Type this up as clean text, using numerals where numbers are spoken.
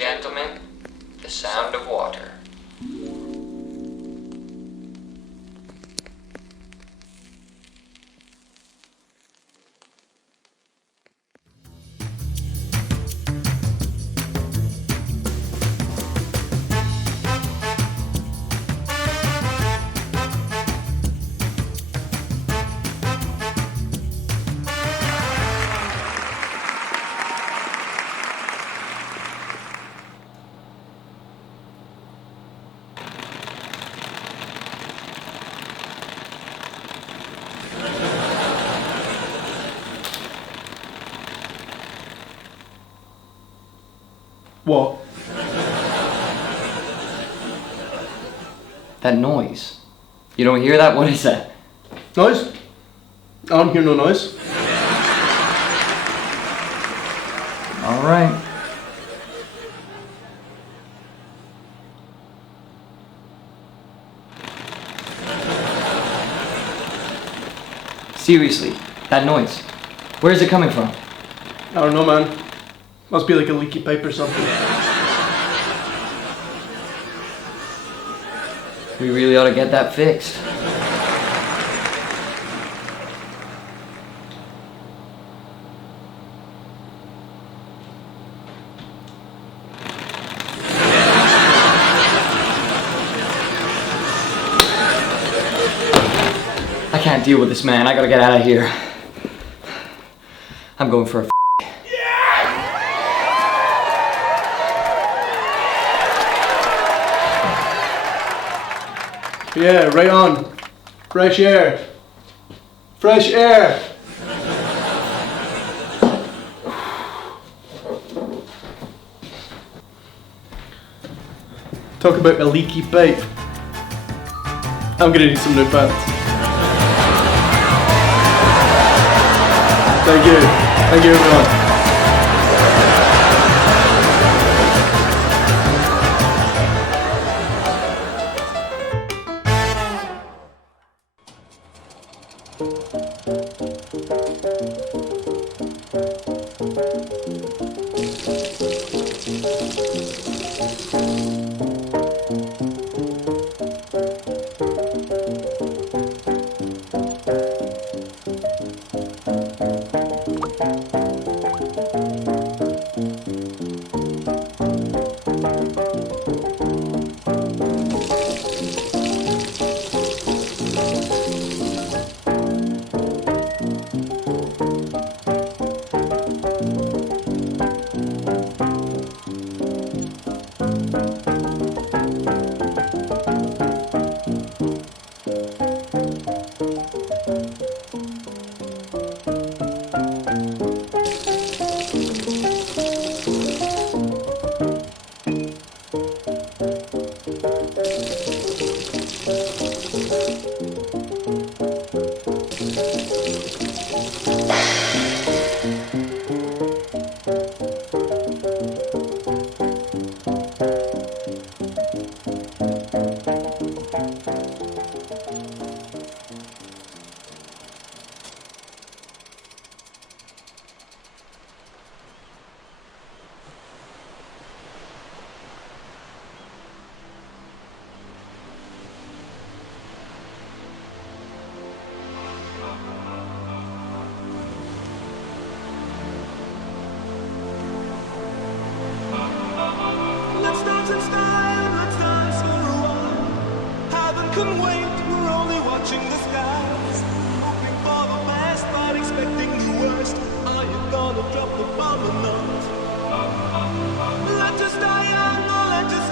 gentlemen, the sound of water. What? That noise. You don't hear that? What is that? Noise? I don't hear no noise. All right. Seriously, that noise. Where is it coming from? I don't know, man. Must be like a leaky pipe or something. We really ought to get that fixed. I can't deal with this, man. I gotta get out of here. I'm going for a Yeah, right on. Fresh air. Fresh air. Talk about a leaky pipe. I'm gonna need some new pants. Thank you. Thank you, everyone. Couldn't wait, we're only watching the skies, hoping for the best but expecting the worst. Are you gonna drop the bomb or not? Let us die young or let us